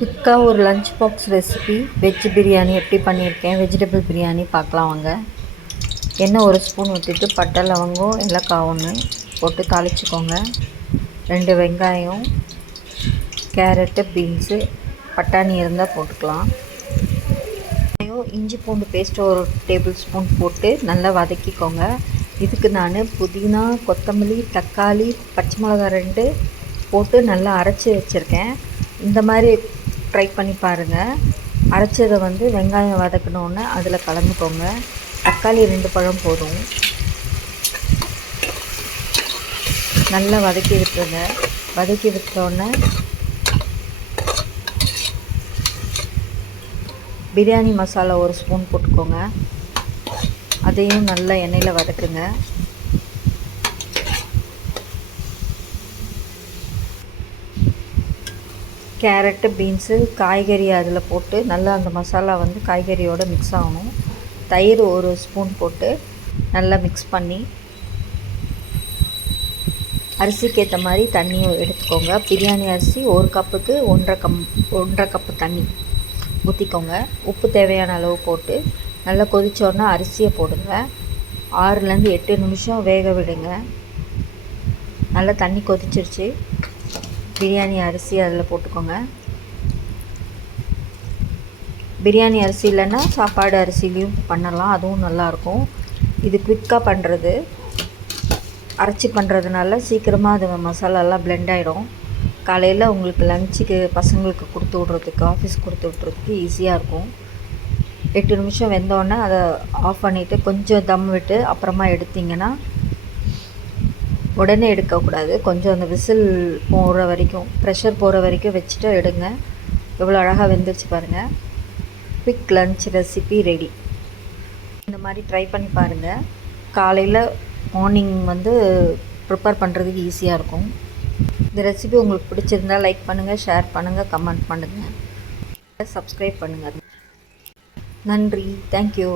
குயிக்காக ஒரு lunch box recipe veg biryani எப்படி பண்ணியிருக்கேன்? வெஜிடபிள் பிரியாணி பார்க்கலாம் வாங்க. எண்ணெய் ஒரு ஸ்பூன் ஊற்றிட்டு பட்டை லவங்கம் ஏலக்காய் ஒன்று போட்டு தாளிச்சுக்கோங்க. ரெண்டு வெங்காயம் கேரட்டு பீன்ஸு பட்டாணி இருந்தால் போட்டுக்கலாம். இஞ்சி பூண்டு பேஸ்ட்டு ஒரு டேபிள் ஸ்பூன் போட்டு நல்லா வதக்கிக்கோங்க. இதுக்கு நான் புதினா கொத்தமல்லி தக்காளி பச்சை மிளகாய் ரெண்டு போட்டு நல்லா அரைச்சி வச்சுருக்கேன். இந்த மாதிரி ட்ரை பண்ணி பாருங்கள் அரைச்சதை வந்து வெங்காயம் வதக்கினோன்னே அதில் கலந்துக்கோங்க. தக்காளி ரெண்டு பழம் போதும். நல்லா வதக்கி விட்டுருங்க. வதக்கி விட்டோன்னே பிரியாணி மசாலா ஒரு ஸ்பூன் போட்டுக்கோங்க. அதையும் நல்லா எண்ணெயில் வதக்குங்க. கேரட்டு பீன்ஸு காய்கறி அதில் போட்டு நல்லா அந்த மசாலா வந்து காய்கறியோடு மிக்ஸ் ஆகணும். தயிர் ஒரு ஸ்பூன் போட்டு நல்லா மிக்ஸ் பண்ணி அரிசிக்கு ஏற்ற மாதிரி தண்ணியும் எடுத்துக்கோங்க. பிரியாணி அரிசி ஒரு கப்புக்கு ஒன்றரை கம் ஒன்றரை கப்பு தண்ணி ஊற்றிக்கோங்க உப்பு தேவையான அளவு போட்டு நல்லா கொதிச்சோடனே அரிசியை போடுங்க. ஆறுலேருந்து எட்டு நிமிஷம் வேக விடுங்க. நல்லா தண்ணி கொதிச்சிருச்சு. பிரியாணி அரிசி அதில் போட்டுக்கோங்க. பிரியாணி அரிசி இல்லைன்னா சாப்பாடு அரிசிலையும் பண்ணலாம் அதுவும் நல்லாயிருக்கும். இது குவிக்காக பண்ணுறது. அரைச்சி பண்ணுறதுனால சீக்கிரமாக அது மசாலாலாம் பிளெண்ட் ஆகிடும் காலையில் உங்களுக்கு லஞ்சுக்கு பசங்களுக்கு கொடுத்து விட்றதுக்கு ஆஃபீஸ் கொடுத்து விட்றதுக்கு ஈஸியாக இருக்கும். எட்டு நிமிஷம் வெந்தோடனே அதை ஆஃப் பண்ணிவிட்டு கொஞ்சம் தம் விட்டு அப்புறமா எடுத்திங்கன்னா உடனே எடுக்கக்கூடாது. கொஞ்சம் அந்த விசில் போகிற வரைக்கும் ப்ரெஷர் போகிற வரைக்கும் வச்சுட்டு எடுங்க. எவ்வளோ அழகாக வெந்துருச்சு பாருங்கள் குவிக் லன்ச் ரெசிபி ரெடி இந்த மாதிரி ட்ரை பண்ணி பாருங்கள் காலையில் மார்னிங் வந்து ப்ரிப்பேர் பண்ணுறதுக்கு ஈஸியாக இருக்கும். இந்த ரெசிபி உங்களுக்கு பிடிச்சிருந்தால் லைக் பண்ணுங்கள் ஷேர் பண்ணுங்கள் கமெண்ட் பண்ணுங்கள் சப்ஸ்கிரைப் பண்ணுங்கள் நன்றி. தேங்க்யூ